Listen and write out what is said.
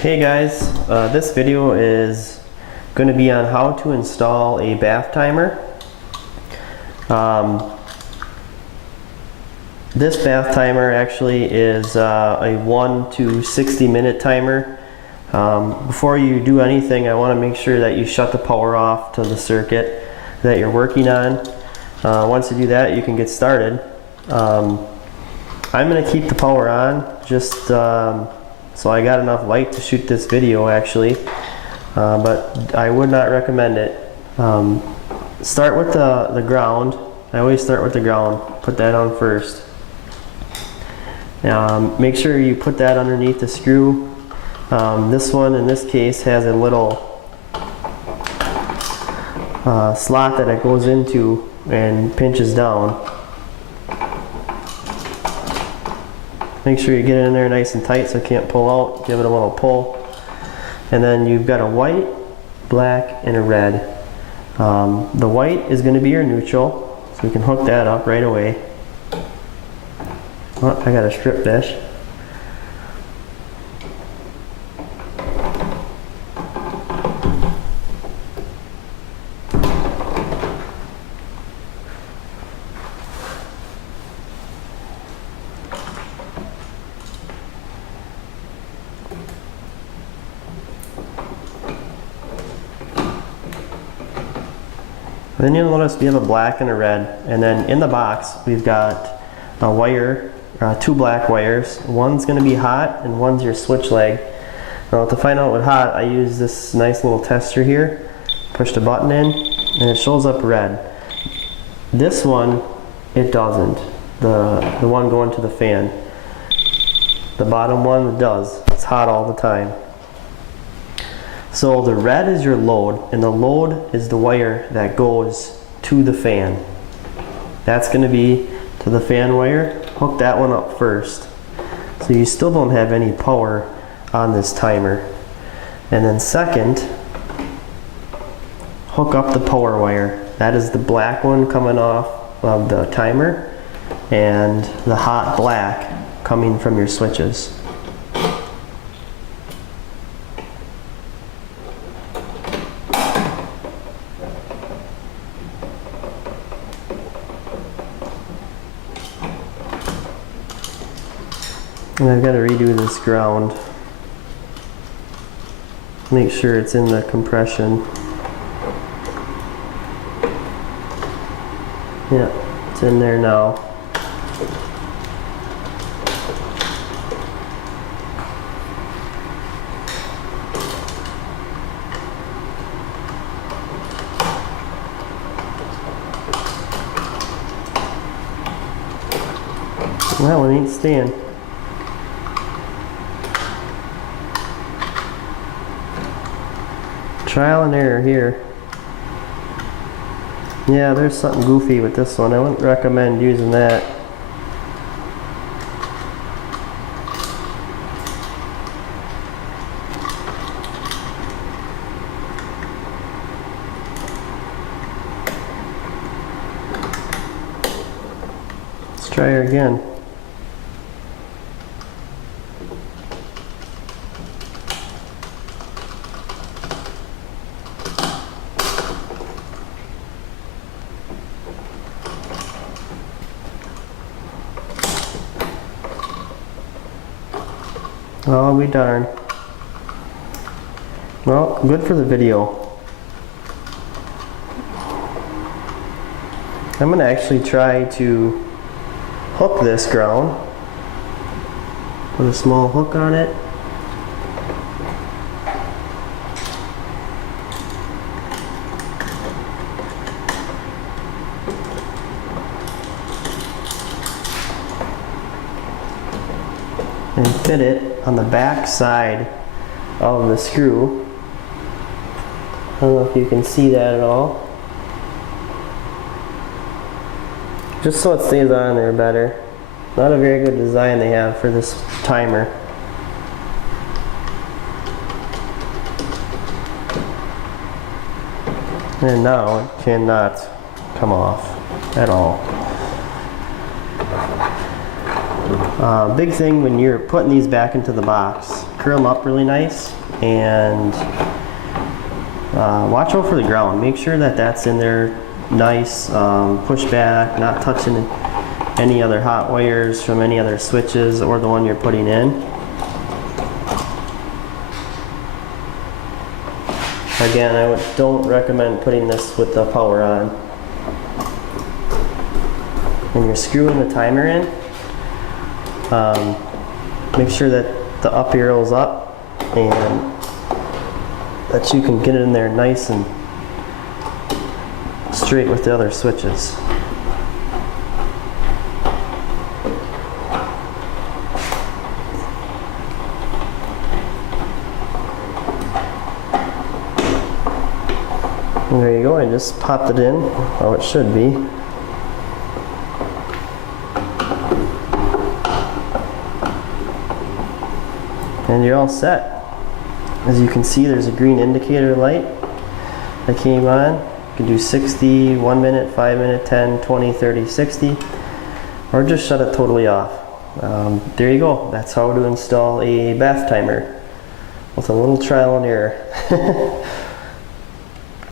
Hey guys, this video is going to be on how to install a bath timer. This bath timer actually is a 1 to 60 minute timer. Before you do anything, I want to make sure that you shut the power off to the circuit that you're working on. Once you do that, you can get started. I'm going to keep the power on just so I got enough light to shoot this video actually, but I would not recommend it. Start with the ground. I always start with the ground. Put that on first. Make sure you put that underneath the screw. This one in this case has a little slot that it goes into and pinches down. Make sure you get it in there nice and tight so it can't pull out. Give it a little pull. And then you've got a white, black, and a red. The white is going to be your neutral, so you can hook that up right away. Oh, I got a strip dish. Then you'll notice we have a black and a red, and then in the box we've got a wire, two black wires. One's going to be hot and one's your switch leg. Now to find out what hot, I use this nice little tester here. Push the button in and it shows up red. This one, it doesn't. The one going to the fan. The bottom one, it does. It's hot all the time. So the red is your load, and the load is the wire that goes to the fan. That's going to be to the fan wire. Hook that one up first. So you still don't have any power on this timer. And then second, hook up the power wire. That is the black one coming off of the timer, and the hot black coming from your switches. And I've got to redo this ground. Make sure it's in the compression. Yeah, it's in there now. That one ain't staying. Trial and error here. Yeah, there's something goofy with this one. I wouldn't recommend using that. Let's try her again. Oh, we darn. Well, good for the video. I'm going to actually try to hook this ground. Put a small hook on it. And fit it on the back side of the screw. I don't know if you can see that at all. Just so it stays on there better. Not a very good design they have for this timer. And now it cannot come off at all. Big thing when you're putting these back into the box, curl them up really nice and watch out for the ground. Make sure that that's in there nice, push back, not touching any other hot wires from any other switches or the one you're putting in. Again, I don't recommend putting this with the power on. When you're screwing the timer in, make sure that the up arrow is up and that you can get it in there nice and straight with the other switches. And there you go, I just popped it in how it should be. And you're all set. As you can see, there's a green indicator light that came on. You can do 60, 1 minute, 5 minute, 10, 20, 30, 60, or just shut it totally off. There you go. That's how to install a bath timer with a little trial and error.